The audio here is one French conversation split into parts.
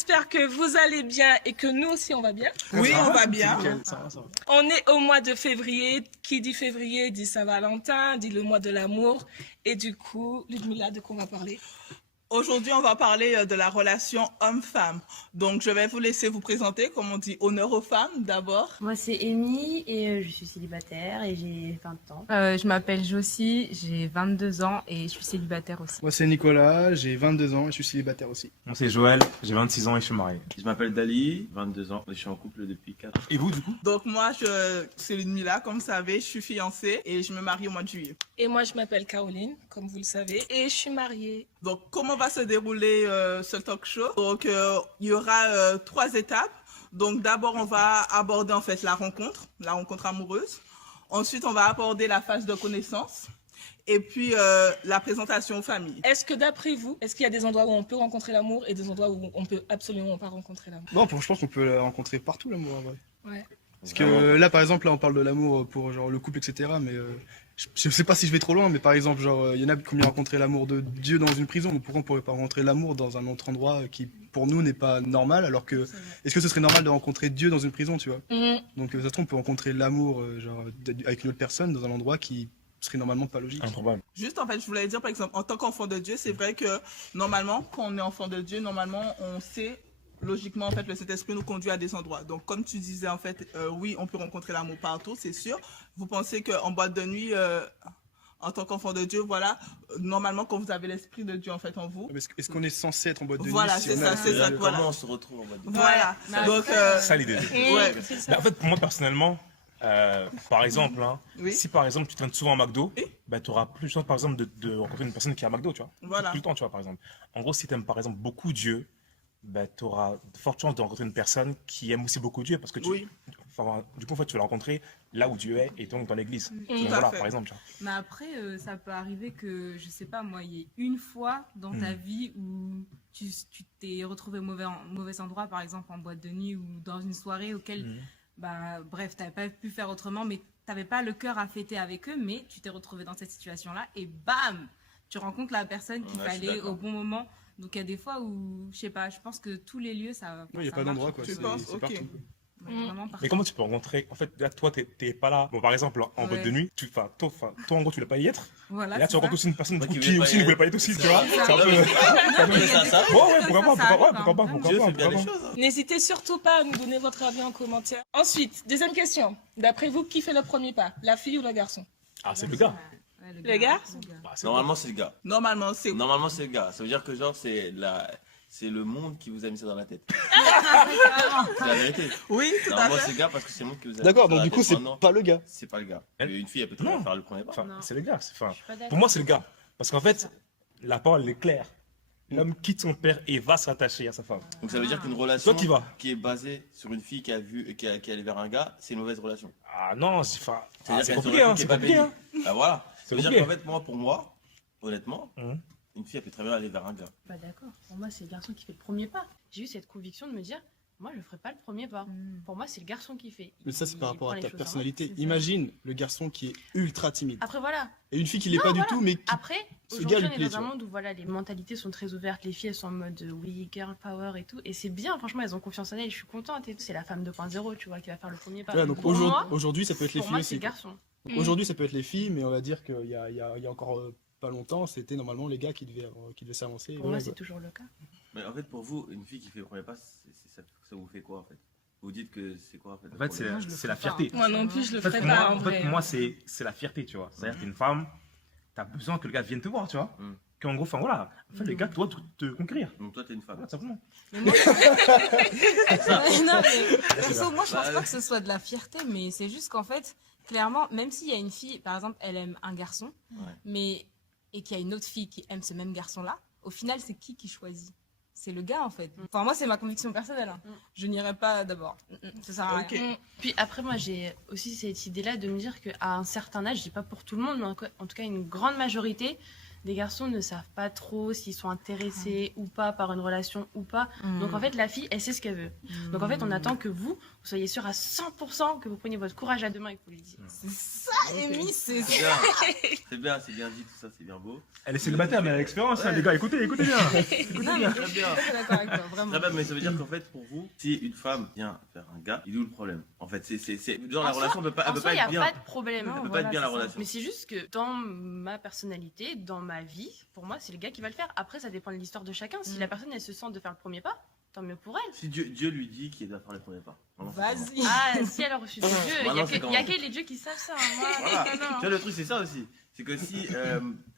j'espère que vous allez bien et que nous aussi on va bien. Oui, on va bien. Ça va. On est au mois de février. Qui dit février dit Saint-Valentin, dit le mois de l'amour. Et du coup, Ludmila, de quoi on va parler? Aujourd'hui, on va parler de la relation homme-femme. Donc, je vais vous laisser vous présenter, comme on dit, honneur aux femmes d'abord. Moi, c'est Amy et je suis célibataire et j'ai 20 ans. Je m'appelle Josie, j'ai 22 ans et je suis célibataire aussi. Moi c'est Nicolas, j'ai 22 ans et je suis célibataire aussi. Moi c'est Joël, j'ai 26 ans et je suis marié. Je m'appelle Dali, 22 ans, et je suis en couple depuis 4 ans. Et vous du coup? Donc, moi, c'est Ludmila, comme vous savez, je suis fiancée et je me marie au mois de juillet. Et moi, je m'appelle Caroline, comme vous le savez, et je suis mariée. Donc, comment va se dérouler ce talk show? Donc, il y aura 3 étapes. Donc, d'abord, on va aborder en fait la rencontre amoureuse. Ensuite, on va aborder la phase de connaissance. Et puis, la présentation aux familles. Est-ce que d'après vous, est-ce qu'il y a des endroits où on peut rencontrer l'amour et des endroits où on peut absolument pas rencontrer l'amour? Bon, je pense qu'on peut le rencontrer partout l'amour en vrai. Ouais. Parce que là par exemple, là on parle de l'amour pour genre le couple etc. Mais je sais pas si je vais trop loin, mais par exemple genre il y en a qui ont rencontré l'amour de Dieu dans une prison. Donc pourquoi on pourrait pas rencontrer l'amour dans un autre endroit qui pour nous n'est pas normal, alors que est-ce que ce serait normal de rencontrer Dieu dans une prison, tu vois? Donc ça se trouve on peut rencontrer l'amour genre avec une autre personne dans un endroit qui serait normalement pas logique. Improbable. Juste, en fait, je voulais dire, par exemple, en tant qu'enfant de Dieu, c'est vrai que normalement, quand on est enfant de Dieu, normalement, on sait logiquement, en fait, le Saint-Esprit nous conduit à des endroits. Donc, comme tu disais, en fait, oui, on peut rencontrer l'amour partout, c'est sûr. Vous pensez qu'en boîte de nuit, en tant qu'enfant de Dieu, voilà, normalement, quand vous avez l'Esprit de Dieu, en fait, en vous. Est-ce qu'on est censé être en boîte de nuit? Voilà, c'est ça, c'est ça. Comment on se retrouve en mode de... Voilà. Donc, Ça l'idée. ouais. Mais en fait pour moi personnellement, par exemple, Oui. si par exemple tu traînes souvent à McDo, bah, tu auras plus de chance par exemple de rencontrer une personne qui est à McDo, tu vois. Voilà. Tout le temps, tu vois, par exemple. En gros, si tu aimes par exemple beaucoup Dieu, bah, tu auras de fortes chances de rencontrer une personne qui aime aussi beaucoup Dieu parce que Oui. enfin, du coup, en fait, tu vas le rencontrer là où Dieu est et donc dans l'église. Donc, Tout à voilà, fait. par exemple. Tu vois. Mais après, ça peut arriver que, je sais pas moi, il y ait une fois dans ta vie où tu t'es retrouvé au mauvais endroit, par exemple en boîte de nuit ou dans une soirée auquel, bah, bref, tu n'avais pas pu faire autrement, mais tu n'avais pas le cœur à fêter avec eux, mais tu t'es retrouvé dans cette situation-là et bam, tu rencontres la personne qu'il Ouais, je suis fallait d'accord. au bon moment. Donc il y a des fois où, je sais pas, je pense que tous les lieux, ça. Il n'y a ça pas marche. d'endroit quoi, Tu c'est penses? c'est Ok. partout. Ouais, vraiment partout. Mais comment tu peux rencontrer, en fait, là, toi, t'es pas là. Bon, par exemple, en boîte de nuit, toi, en gros, tu ne voulais pas y être. Voilà, Et là, c'est tu rencontres ça. aussi une personne Moi du coup, qui qui voulais aussi pas y ne voulait être. pas y être aussi, tu C'est vois. ça. C'est un peu. Non, mais il y a des- ça. des Ouais, choses pourquoi comme pas, ça, pourquoi ça pas, pourquoi pas, arrive, pourquoi Dieu pas, fait bien pourquoi les pas. choses. Hein. N'hésitez surtout pas à nous donner votre avis en commentaire. Ensuite, deuxième question. D'après vous, qui fait le premier pas? La fille ou le garçon? Ah, c'est le gars. Ouais, Les gars le gars. Bah, c'est Normalement, c'est le gars. Normalement, c'est... Normalement, c'est le gars. Ça veut dire que, genre, c'est le monde qui vous a mis ça dans la tête. C'est la vérité. Oui, tout à Normalement, fait. c'est le gars parce que c'est le monde qui vous a mis ça D'accord, dans donc la du tête. coup c'est Maintenant, pas le gars. c'est pas le gars. Elle- Une fille, elle peut très bien Non. faire le premier pas. Enfin, Non. c'est le gars. Enfin, suis pas d'accord. pour moi, c'est le gars. Parce qu'en fait, la parole est claire. L'homme quitte son père et va s'attacher à sa femme. Donc, ça veut dire qu'une relation Toi qui vas. qui est basée sur une fille qui est allée vers un gars, c'est une mauvaise relation. Ah non, c'est enfin, C'est-à-dire c'est qu'elle compliqué, hein, qui est c'est pas compliqué. bénie. Hein. Ah voilà. Ça veut dire compliqué. qu'en fait, pour moi, honnêtement, Mhm. une fille, elle peut très bien aller vers un gars. Pas d'accord. Pour moi, c'est le garçon qui fait le premier pas. J'ai eu cette conviction de me dire, moi, je ferai pas le premier pas. Pour moi, c'est le garçon qui fait. Mais ça c'est par Il rapport prend à les ta choses en personnalité. main, c'est ça. Imagine le garçon qui est ultra timide Après, voilà. et une fille qui l'est Non, pas voilà. du tout mais qui Après, ce aujourd'hui, gars lui on est plaît, dans tu un vois. monde où voilà, les mentalités sont très ouvertes. Les filles, elles sont en mode oui, girl power et tout. Et c'est bien, franchement, elles ont confiance en elles. Je suis contente et tout. C'est la femme 2.0, tu vois, qui va faire le premier pas. Ouais, donc Pour moi, aujourd'hui ça peut être les pour filles moi, c'est aussi. le garçon. Donc, aujourd'hui ça peut être les filles, mais on va dire qu'il y a encore pas longtemps c'était normalement les gars qui devaient s'avancer. Pour moi, c'est toujours le cas. Mais en fait, pour vous, une fille qui fait le premier pas, ça vous fait quoi en fait? Vous dites que c'est quoi en fait? En fait, c'est Moi, je le c'est la ferai pas, fierté. Moi non plus, je le En fait, ferai pour moi, pas en en fait, vrai. pour moi, c'est la fierté, tu vois. C'est-à-dire qu'une femme, t'as besoin que le gars vienne te voir, tu vois. Mm. Qu'en gros, enfin voilà, en fait, le gars doit te conquérir. Donc toi, t'es une femme. Voilà, simplement. Mais moi, non, mais, perso, moi, je pense pas que ce soit de la fierté, mais c'est juste qu'en fait, clairement, même s'il y a une fille, par exemple, elle aime un garçon, Ouais. mais et qu'il y a une autre fille qui aime ce même garçon-là, au final, c'est qui choisit? C'est le gars, en fait. Enfin, moi, c'est ma conviction personnelle. Hein. Je n'irai pas d'abord. Ça sert à rien. Ok. Puis après, moi, j'ai aussi cette idée-là de me dire qu'à un certain âge, je dis pas pour tout le monde, mais en tout cas, une grande majorité des garçons ne savent pas trop s'ils sont intéressés ou pas par une relation ou pas. Donc en fait, la fille, elle sait ce qu'elle veut. Donc en fait, on attend que vous soyez sûr à 100% que vous preniez votre courage à deux mains et que vous lui dites. C'est ça, Amy, c'est C'est ça. bien, c'est bien dit, tout ça, c'est bien beau. Elle est célibataire, mais elle a l'expérience, hein, les gars. Écoutez bien. Non, mais Très bien. je suis d'accord avec toi, vraiment. Très bien, mais ça veut dire qu'en fait, pour vous, si une femme vient vers un gars, il est où le problème? En fait, genre la En relation peut pas, elle En peut soi, pas il n'y a être bien. pas de problème. Non, Elle peut voilà, pas être bien la c'est ça. relation. Mais c'est juste que dans ma personnalité, dans ma vie, pour moi, c'est le gars qui va le faire. Après, ça dépend de l'histoire de chacun. Si la personne, elle se sent de faire le premier pas, tant mieux pour elle. Si Dieu lui dit qu'il doit faire le premier pas. Vraiment, c'est comment? Vas-y. Ah, si elle a reçu de Dieu, il Bah n'y a, non, c'est que comment? les dieux qui savent ça. Moi, Voilà. non, non. Tu vois, le truc, c'est ça aussi. C'est que si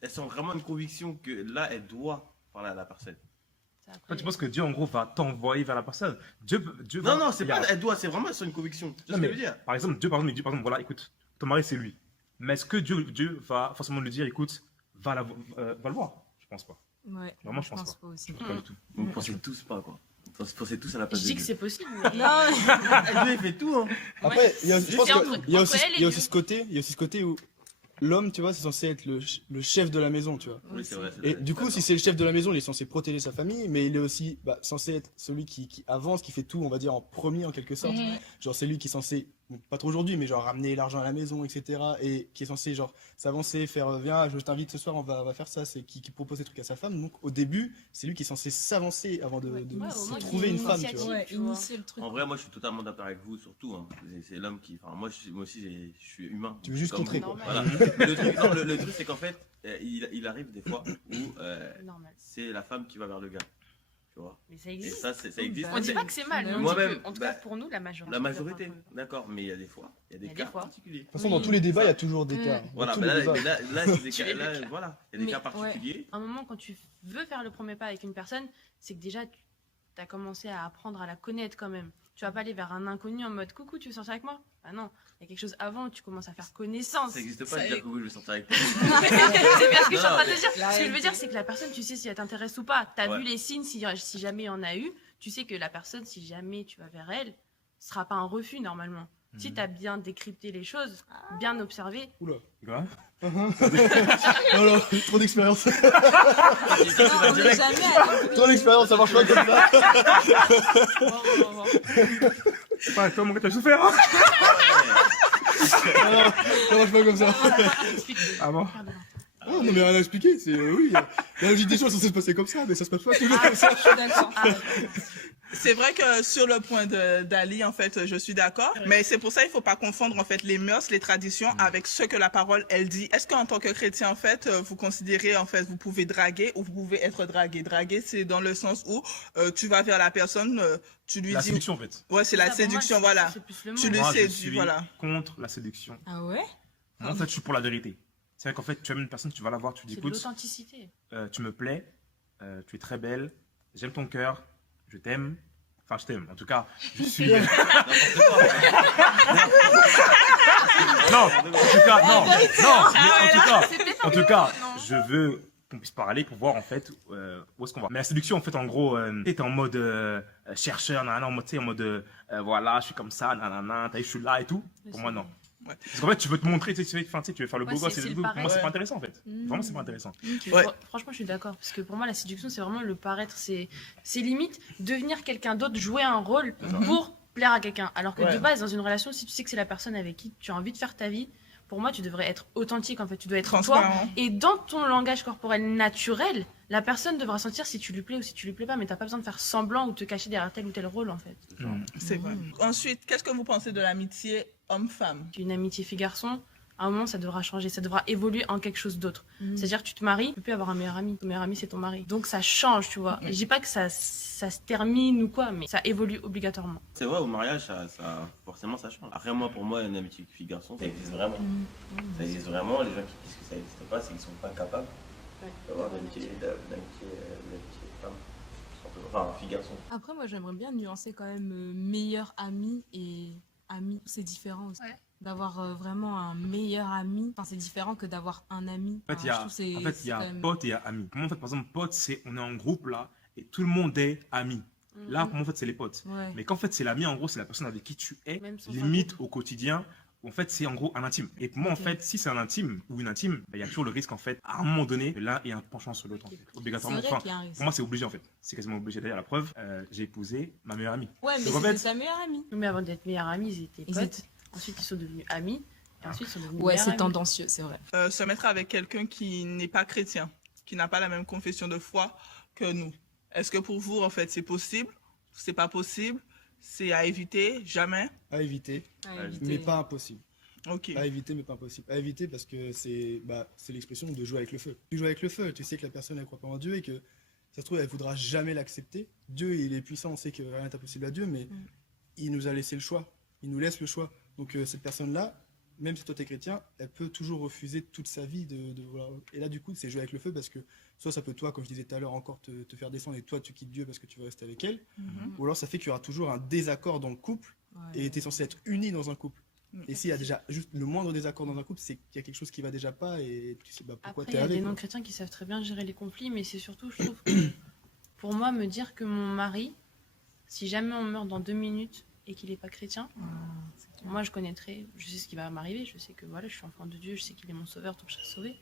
elles sont vraiment une conviction que là, elle doit parler à la personne. Ça, après, Toi, tu penses que Dieu, en gros, va t'envoyer vers la personne. Dieu Non, va- non, c'est il y a- pas elle doit, c'est vraiment sur une conviction. Tu vois Non, ce que mais je veux dire? par exemple, Dieu, par exemple, voilà, écoute, ton mari, c'est lui. Mais est-ce que Dieu va forcément lui dire, écoute, va le voir? Je pense pas. Ouais, Vraiment, je pense pas aussi. Pas du tout. Vous pensez tous pas, quoi. Vous pensez tous à la place Je de dis que Dieu. c'est possible. Non, Dieu, il fait tout, hein. Après, je pense C'est entre- qu'il y a entre aussi, elle et il y a aussi Dieu. ce côté où l'homme, tu vois, c'est censé être le chef de la maison, tu vois. Oui, c'est vrai. Et du coup, si c'est le chef de la maison, il est censé protéger sa famille, mais il est aussi censé être celui qui avance, qui fait tout, on va dire, en premier en quelque sorte. Mhm. Genre, c'est lui qui est censé, bon, pas trop aujourd'hui, mais genre ramener l'argent à la maison, etc. Et qui est censé, genre, s'avancer, faire, viens, je t'invite ce soir, on va faire ça. C'est qui propose des trucs à sa femme. Donc, au début, c'est lui qui est censé s'avancer avant de Ouais, au moins, trouver il y une a femme, tu initiative. vois. ouais, tu vois. initier le truc. En vrai, moi, je suis totalement d'accord avec vous, surtout. Hein. C'est l'homme qui. Enfin, moi aussi, je suis humain. Tu veux juste Comme contrer, vous. quoi. Voilà. Mais le truc, non, le truc, c'est qu'en fait, il arrive des fois où Normal. c'est la femme qui va vers le gars. Tu vois. Mais ça Et existe. ça, ça existe. On dit mais- pas que c'est mal. mais on dit Moi-même, que, en tout bah, cas, pour nous, la majorité. La majorité, d'accord, mais il y a des fois, il y a des Il y a cas des fois. particuliers. De toute façon, dans tous les débats, il y a toujours des cas. Dans Voilà, tous mais les là, débats. c'est des Tu cas, es là, le cas. voilà, il y a des Mais, cas particuliers. Un moment, quand tu veux faire le premier pas avec une personne, c'est que déjà, tu as commencé à apprendre à la connaître quand même. Tu vas pas aller vers un inconnu en mode coucou, tu veux sortir avec moi? Ah non, il y a quelque chose avant, tu commences à faire connaissance. Ça n'existe Ça pas de dire est- que oui, je vais sortir avec toi. C'est bien ce que je suis en train de Non, te dire. la Ce que je veux réalité. dire, c'est que la personne, tu sais si elle t'intéresse ou pas. Tu as Ouais. vu les signes, si jamais il y en a eu, tu sais que la personne, si jamais tu vas vers elle, ce sera pas un refus normalement. Si tu as bien décrypté les choses, bien observé, Oula. Grave. Oh là, trop d'expérience. Non, on n'est jamais allé. Trop d'expérience, ça marche pas comme ça. C'est pas comment que t'as souffert, hein? Ça marche pas comme ça. Ah bon? Ah, non, mais rien à expliquer. C'est oui, la logique des choses est censée se passer comme ça, mais ça se passe pas toujours comme ça. Je suis d'accord. C'est vrai que sur le point d'Ali, en fait, je suis d'accord. Mais c'est pour ça il faut pas confondre en fait les mœurs, les traditions avec ce que la parole elle dit. Est-ce qu'en tant que chrétien en fait, vous considérez en fait vous pouvez draguer ou vous pouvez être dragué? Draguer c'est dans le sens où tu vas vers la personne, tu lui La dis séduction, en fait. ouais c'est la Ça, pour moi, séduction voilà. c'est plus le Tu mot. le Moi, je séduis suis voilà. contre la séduction. Ah ouais? Moi, en fait, je suis pour la vérité. C'est vrai qu'en fait, tu aimes une personne, tu vas la voir, tu dis, C'est de écoute, l'authenticité. tu me plais, tu es très belle, j'aime ton cœur, je t'aime. Enfin, je t'aime. En tout cas, je suis. Non, en tout cas, non, non. Mais en tout cas, je veux qu'on puisse parler pour voir en fait où est-ce qu'on va. Mais la séduction, en fait, en gros, t'es en mode chercheur, nanana, en mode, tu sais, en mode voilà, je suis comme ça, nanana, je suis là et tout. Pour moi, non. Ouais. Parce qu'en fait, tu veux te montrer, tu sais, tu veux faire le Ouais, beau gosse c'est et le tout. Pour moi, paraître. c'est pas Ouais. intéressant en fait. Vraiment, c'est pas intéressant. Ouais. Franchement, je suis d'accord. Parce que pour moi, la séduction, c'est vraiment le paraître. C'est limite devenir quelqu'un d'autre, jouer un rôle pour plaire à quelqu'un. Alors que Ouais. de base, dans une relation, si tu sais que c'est la personne avec qui tu as envie de faire ta vie, pour moi, tu devrais être authentique. En fait, tu dois être toi. Transparent. Et dans ton langage corporel naturel, la personne devra sentir si tu lui plais ou si tu lui plais pas. Mais t'as pas besoin de faire semblant ou te cacher derrière tel ou tel rôle, en fait. C'est vrai. Ensuite, qu'est-ce que vous pensez de l'amitié homme-femme? Une amitié fille-garçon, à un moment, ça devra changer, ça devra évoluer en quelque chose d'autre. C'est-à-dire que tu te maries, tu peux plus avoir un meilleur ami. Ton meilleur ami, c'est ton mari. Donc ça change, tu vois. Et je dis pas que ça se termine ou quoi, mais ça évolue obligatoirement. C'est vrai, au mariage, forcément, ça change. Après, moi, pour moi, une amitié fille-garçon, ça existe vraiment. Ça existe vraiment. Les gens qui disent que ça n'existe pas, c'est qu'ils ne sont pas capables d'avoir d'amitié femme. Enfin, fille-garçon. Après, moi, j'aimerais bien nuancer quand même meilleur ami et ami. C'est différent aussi. Ouais. D'avoir vraiment un meilleur ami, enfin, c'est différent que d'avoir un ami. En fait, il y Enfin, a, je trouve que en fait, il y c'est a quand même- pote et il y a ami. Pour moi, en fait, par exemple, pote, c'est on est en groupe là et tout le monde est ami. Là, pour moi, en fait, c'est les potes. Ouais. Mais qu'en fait, c'est l'ami, en gros, c'est la personne avec qui tu es, Même sans limite faire au quotidien, où en fait c'est en gros un intime. Et pour moi en fait, si c'est un intime ou une intime, bah, il y a toujours le risque en fait, à un moment donné, que l'un ait un penchant sur l'autre. En fait. Obligatoirement. C'est vrai Enfin, qu'il y a un risque. pour moi c'est obligé en fait. C'est quasiment obligé. D'ailleurs la preuve, j'ai épousé ma meilleure amie. Ouais, mais Donc, en c'était fait, sa meilleure amie. Mais avant d'être meilleurs amis, ils étaient Ils potes. étaient- Ensuite, ils sont devenus amis. Et ensuite, ils sont devenus Ouais, meilleurs c'est amis. tendancieux, c'est vrai. Se mettre avec quelqu'un qui n'est pas chrétien, qui n'a pas la même confession de foi que nous. Est-ce que pour vous, en fait, c'est possible? C'est pas possible? C'est à éviter? Jamais? À éviter, À éviter. mais pas impossible. Ok. À éviter, mais pas impossible. À éviter parce que c'est l'expression de jouer avec le feu. Tu joues avec le feu, tu sais que la personne ne croit pas en Dieu et que ça se trouve, elle voudra jamais l'accepter. Dieu, il est puissant, on sait que rien n'est impossible à Dieu, mais il nous a laissé le choix. Il nous laisse le choix. Donc cette personne-là, même si toi t'es chrétien, elle peut toujours refuser toute sa vie de vouloir. Et là, du coup, c'est jouer avec le feu parce que soit ça peut, toi, comme je disais tout à l'heure, encore te faire descendre et toi, tu quittes Dieu parce que tu veux rester avec elle. Ou alors ça fait qu'il y aura toujours un désaccord dans le couple et tu es censé être uni dans un couple. Et s'il y a déjà juste le moindre désaccord dans un couple, c'est qu'il y a quelque chose qui va déjà pas et tu sais pourquoi Après, t'es il y a avec. des quoi. non-chrétiens qui savent très bien gérer les conflits, mais c'est surtout, je trouve, que pour moi, me dire que mon mari, si jamais on meurt dans 2 minutes et qu'il n'est pas chrétien, moi, je connaîtrais, je sais ce qui va m'arriver, je sais que voilà, je suis enfant de Dieu, je sais qu'il est mon sauveur, donc je serai sauvé.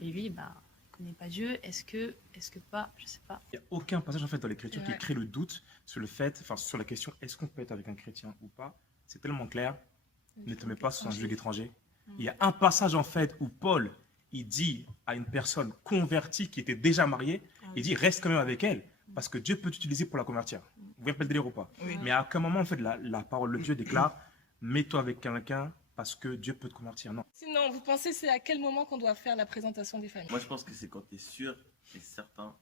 Et lui, bah, il connaît pas Dieu, est-ce que pas, je sais pas. Il n'y a aucun passage en fait dans l'écriture Ouais. qui crée le doute sur le fait, enfin sur la question est-ce qu'on peut être avec un chrétien ou pas. C'est tellement clair. Ne te mets pas sous un joug étranger. Il y a un passage en fait où Paul il dit à une personne convertie qui était déjà mariée, il dit reste quand même avec elle parce que Dieu peut t'utiliser pour la convertir. Vous voyez un peu le délire ou pas? Oui. Mais à aucun moment en fait la parole de Dieu déclare mets-toi avec quelqu'un parce que Dieu peut te convertir. Non. Sinon, vous pensez c'est à quel moment qu'on doit faire la présentation des familles? Moi, je pense que c'est quand tu es sûr et certain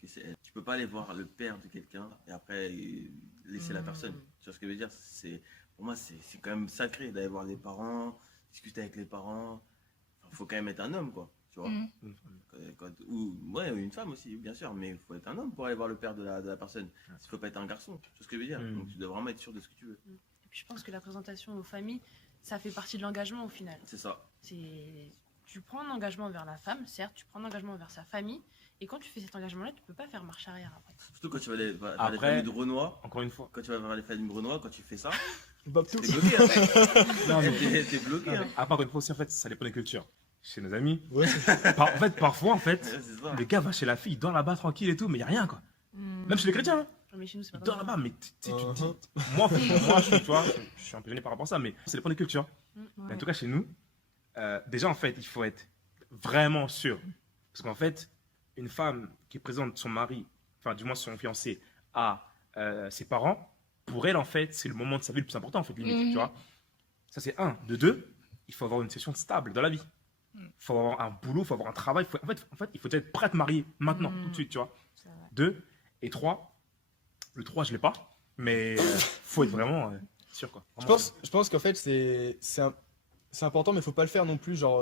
que c'est elle. Tu peux pas aller voir le père de quelqu'un et après laisser la personne. Tu vois ce que je veux dire? Pour moi, c'est quand même sacré d'aller voir les parents, discuter avec les parents. Il faut quand même être un homme, quoi. Tu vois? Mhm. Ou une femme aussi, bien sûr, mais il faut être un homme pour aller voir le père de la personne. Il faut pas être un garçon. Tu vois ce que je veux dire? Mhm. Donc, tu dois vraiment être sûr de ce que tu veux. Et puis je pense que la présentation aux familles, ça fait partie de l'engagement au final. C'est ça. Tu prends un engagement vers la femme, certes, tu prends un engagement vers sa famille, et quand tu fais cet engagement-là, tu peux pas faire marche arrière après. Surtout quand tu vas aller vers les Après- familles de Renoir. Encore une fois. Quand tu vas vers les familles de Renoir, quand tu fais ça, Bob tout. t'es bloqué après. Non, mais- T'es bloqué. Hein. Après, encore une fois aussi en fait ça dépend des cultures. Chez nos amis, Ouais. en fait parfois en fait Ouais, c'est ça. le gars va chez la fille, il dort là-bas tranquille et tout, mais il n'y a rien quoi. Même chez les chrétiens. Hein. Non, mais chez nous, c'est pas Il comme dort ça. là-bas, mais tu sais, tu te dis. Uh-huh. Moi, tu vois, je suis un peu gêné par rapport à ça, mais ça dépend des cultures. Mais en tout cas, chez nous, déjà, en fait, il faut être vraiment sûr. Parce qu'en fait, une femme qui présente son mari, enfin, du moins son fiancé, à ses parents, pour elle, en fait, c'est le moment de sa vie le plus important, en fait, limite, tu vois. Ça, c'est un. De deux, il faut avoir une situation stable dans la vie. Il faut avoir un boulot, il faut avoir un travail. En fait, il faut déjà être prêt à te marier maintenant, tout de suite, tu vois. C'est vrai. 2 et 3. Le 3, je l'ai pas, mais faut être vraiment sûr quoi. Je pense qu'en fait c'est important, mais faut pas le faire non plus genre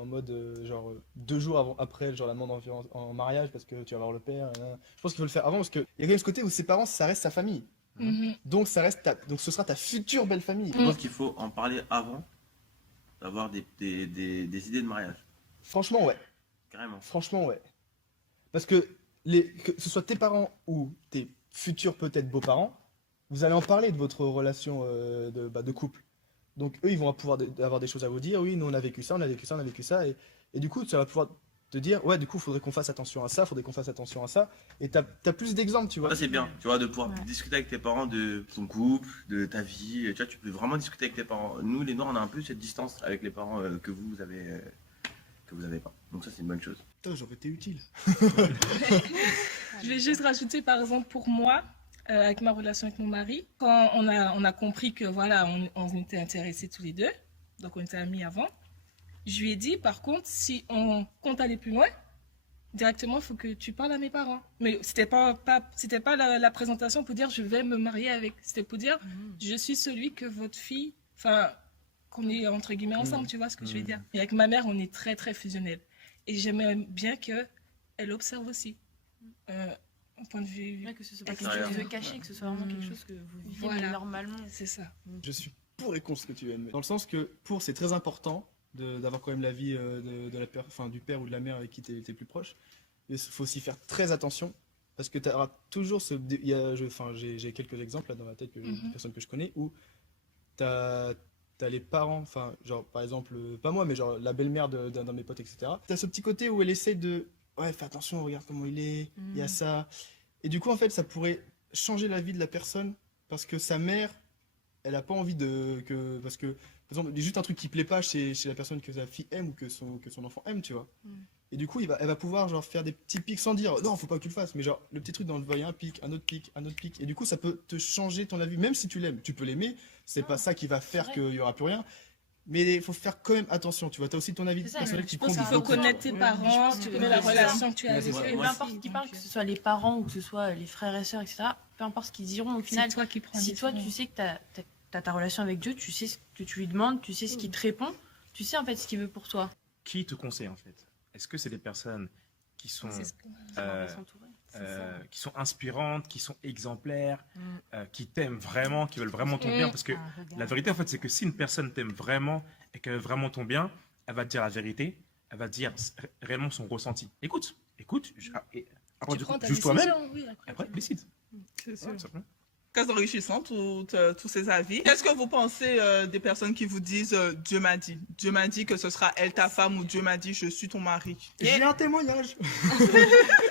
en mode genre 2 jours après genre la demande en mariage parce que tu vas voir le père. Je pense qu'il faut le faire avant parce que il y a quand même ce côté où ses parents ça reste sa famille. Mhm. Donc donc ce sera ta future belle famille. Je pense qu'il faut en parler avant d'avoir des idées de mariage. Franchement ouais. Carrément. Franchement ouais. Parce que que ce soit tes parents ou tes futurs peut-être beaux-parents, vous allez en parler de votre relation de couple. Donc eux, ils vont pouvoir avoir des choses à vous dire. Oui, nous on a vécu ça, on a vécu ça, on a vécu ça. Et du coup, tu vas pouvoir te dire, ouais, du coup, il faudrait qu'on fasse attention à ça, faudrait qu'on fasse attention à ça. Et t'as plus d'exemples, tu vois. Ça c'est bien, tu vois, de pouvoir discuter avec tes parents de ton couple, de ta vie. Tu vois, tu peux vraiment discuter avec tes parents. Nous, les Noirs, on a un peu cette distance avec les parents que vous avez pas. Donc ça, c'est une bonne chose. Putain, j'aurais été utile. Je vais juste rajouter, par exemple, pour moi, avec ma relation avec mon mari, quand on a compris que voilà, on était intéressés tous les deux, donc on était amis avant, je lui ai dit, par contre, si on compte aller plus loin, directement, il faut que tu parles à mes parents. Mais c'était pas la présentation pour dire je vais me marier avec. C'était pour dire je suis celui que votre fille, enfin, qu'on est entre guillemets ensemble, tu vois ce que je veux dire. Et avec ma mère, on est très très fusionnels. Et j'aimerais bien qu'elle observe aussi. Au point de vue. Ouais, que ce soit pas Avec quelque chose l'extérieur. de caché, que ce soit vraiment quelque chose que vous vivez Voilà. mais normalement. C'est ça. Je suis pour et contre ce que tu viens de mettre. Dans le sens que c'est très important d'avoir quand même l'avis du père ou de la mère avec qui tu es plus proche. Il faut aussi faire très attention parce que tu auras toujours j'ai quelques exemples là dans la tête de personnes que je connais où tu as t'as les parents, enfin, genre, par exemple, pas moi, mais genre la belle-mère d'un de mes potes, etc. T'as ce petit côté où elle essaie de, ouais, fais attention, regarde comment il est, il y a ça. Et du coup, en fait, ça pourrait changer la vie de la personne parce que sa mère, elle a pas envie parce que, par exemple, il y a juste un truc qui plaît pas chez la personne que sa fille aime ou que son enfant aime, tu vois. Et du coup, elle va pouvoir genre faire des petits pics sans dire non, faut pas que tu le fasses, mais genre le petit truc dans le voyage, un pic, un autre pic, un autre pic. Et du coup, ça peut te changer ton avis, même si tu l'aimes. Tu peux l'aimer, c'est pas ça qui va faire qu'il y aura plus rien. Mais il faut faire quand même attention, tu vois. T'as aussi ton avis personnel qui compte. Il faut connaître tes parents, tu connais la relation que tu as avec eux. Peu importe qui parle, que ce soit les parents ou que ce soit les frères et sœurs, etc. Peu importe ce qu'ils diront, au final, C'est toi qui prends si les toi décisions. tu sais que t'as ta relation avec Dieu, tu sais ce que tu lui demandes, tu sais ce qu'il te répond, tu sais en fait ce qu'il veut pour toi. Qui te conseille en fait? Est-ce que c'est des personnes qui sont, C'est ce que- qui sont inspirantes, qui sont exemplaires, qui t'aiment vraiment, qui veulent vraiment ton bien? Parce que la vérité en fait, c'est que si une personne t'aime vraiment et qu'elle veut vraiment ton bien, elle va te dire la vérité, elle va te dire réellement son ressenti. Écoute, après, Tu du coup, prends ta juge toi-même, décision, oui, après décide. C'est sûr. Ouais, tout simplement. Très enrichissant, tous ces avis. Qu'est-ce que vous pensez des personnes qui vous disent Dieu m'a dit? Dieu m'a dit que ce sera elle ta femme ou Dieu m'a dit je suis ton mari. J'ai un témoignage.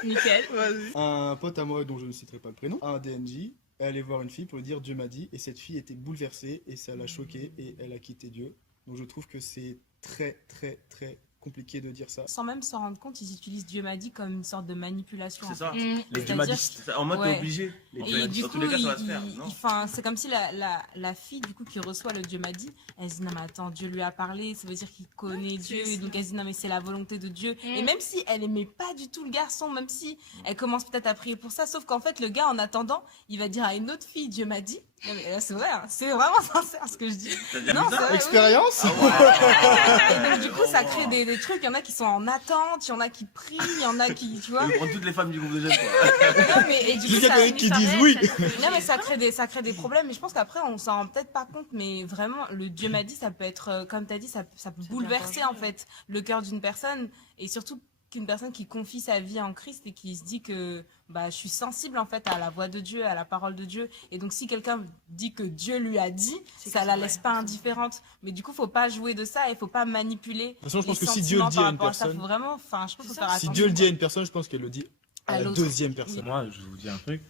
Nickel. Vas-y. Un pote à moi dont je ne citerai pas le prénom, un DNJ, est allé voir une fille pour lui dire Dieu m'a dit, et cette fille était bouleversée et ça l'a choquée et elle a quitté Dieu. Donc je trouve que c'est très très très compliqué de dire ça. Sans même s'en rendre compte, ils utilisent Dieu m'a dit comme une sorte de manipulation. C'est ça. Mm. Les C'est-à-dire djihadistes. En mode, t'es Ouais. obligé. Les Et djihadistes. du Dans coup, tous les cas, ça va se faire. Non. c'est comme si la fille du coup qui reçoit le Dieu m'a dit, elle se dit non mais attends, Dieu lui a parlé, ça veut dire qu'il connaît Dieu, et donc elle se dit non mais c'est la volonté de Dieu. Et même si elle aimait pas du tout le garçon, même si elle commence peut-être à prier pour ça, sauf qu'en fait le gars en attendant, il va dire à une autre fille Dieu m'a dit. Non, mais là, c'est vrai, hein, c'est vraiment sincère ce que je dis. T'as déjà Non, vu c'est ça? vrai, oui. Expérience Et donc, du coup, ça crée des trucs. Il y en a qui sont en attente, il y en a qui prient, il y en a qui, tu vois. Ils prennent toutes les femmes du groupe de jeunes. quoi. Non, mais et du coup, Jusqu'à ça, qu'il y en ait qui disent oui. non, mais ça crée des problèmes. Mais je pense qu'après, on s'en rend peut-être pas compte. Mais vraiment, le Dieu m'a dit, ça peut être, comme tu as dit, ça peut bouleverser en fait le cœur d'une personne. Et surtout qu'une personne qui confie sa vie en Christ et qui se dit que bah, je suis sensible en fait à la voix de Dieu, à la parole de Dieu. Et donc si quelqu'un dit que Dieu lui a dit, ça la laisse pas indifférente. Mais du coup, faut pas jouer de ça et faut pas manipuler. De toute façon, je pense les que si Dieu le dit sentiments à une par rapport à ça. personne, Faut vraiment, enfin, je pense qu'il faut faire si attention. Dieu le dit à une personne, je pense qu'elle le dit à À la l'autre. deuxième personne. Moi, je vous dis un truc.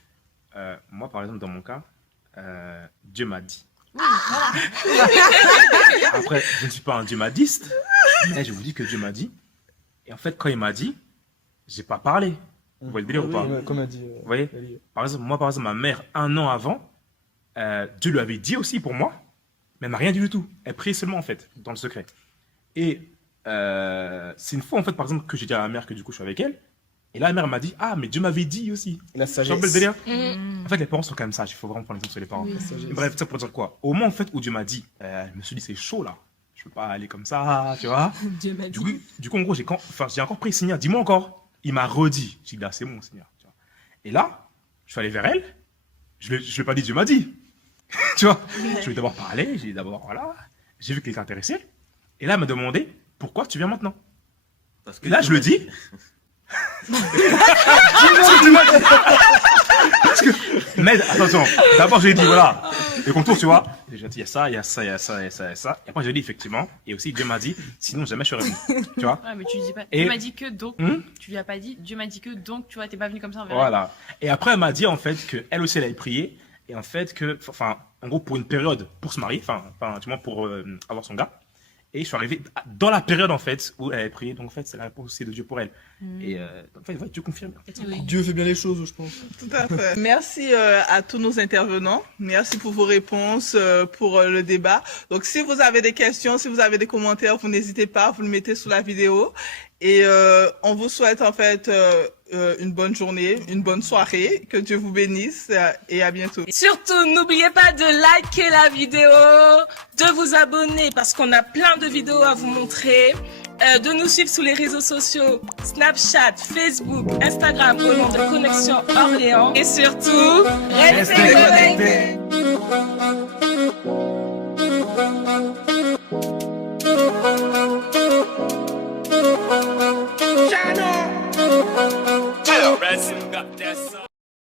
Moi, par exemple, dans mon cas, Dieu m'a dit. Après, je ne suis pas un Dieu madiste, mais je vous dis que Dieu m'a dit. Et en fait, quand il m'a dit, j'ai pas parlé. Vous voyez le délire ou pas? Ouais, comme a dit. Vous voyez? Par exemple, ma mère, 1 an avant, Dieu lui avait dit aussi pour moi, mais elle m'a rien dit du tout. Elle priait seulement, en fait, dans le secret. Et c'est une fois, en fait, par exemple, que j'ai dit à ma mère que du coup, je suis avec elle. Et là, la mère m'a dit, ah, mais Dieu m'avait dit aussi. La Tu vois un peu le délire? Mm. En fait, les parents sont quand même sages. Il faut vraiment prendre exemple sur les parents. Bref, ça pour dire quoi? Au moment en fait où Dieu m'a dit, je me suis dit c'est chaud là. Je peux pas aller comme ça, tu vois. Dieu m'a dit. Du coup, en gros, j'ai encore pris Seigneur. Dis-moi encore. Il m'a redit. J'ai dit là, c'est bon, Seigneur. Tu vois. Et là, je suis allé vers elle. Je lui ai pas dit Dieu m'a dit. Tu vois. Je lui ai d'abord parlé. J'ai dit d'abord voilà. J'ai vu qu'elle était intéressée. Et là, elle m'a demandé pourquoi tu viens maintenant. Parce que Et là, je le dis. Mais attention, d'abord j'ai dit voilà, le contour tu vois, j'ai dit il y a ça, il y a ça, il y a ça, il y a ça, il y a ça, et après j'ai dit effectivement, et aussi Dieu m'a dit, sinon jamais je serais venu, tu vois. Ouais, mais tu lui dis pas. Et- Dieu m'a dit que donc. Hmm Tu lui as pas dit. Dieu m'a dit que donc. Tu vois, t'es pas venu comme ça. envers Voilà. Et après elle m'a dit en fait que elle aussi elle avait prié, et en fait que, enfin, en gros pour une période, pour se marier, enfin, tu vois, pour avoir son gars. Et je suis arrivé dans la période en fait où elle avait prié, donc en fait c'est la réponse aussi de Dieu pour elle. Et en fait Dieu confirme. Dieu fait bien les choses, je pense. Tout à fait. Merci à tous nos intervenants. Merci pour vos réponses, pour le débat. Donc, si vous avez des questions, si vous avez des commentaires, vous n'hésitez pas, vous le mettez sous la vidéo. Et on vous souhaite en fait une bonne journée, une bonne soirée. Que Dieu vous bénisse et à bientôt. Surtout, n'oubliez pas de liker la vidéo, de vous abonner parce qu'on a plein de vidéos à vous montrer, de nous suivre sur les réseaux sociaux, Snapchat, Facebook, Instagram au nom de Connexion Orléans. Et surtout, restez connectés.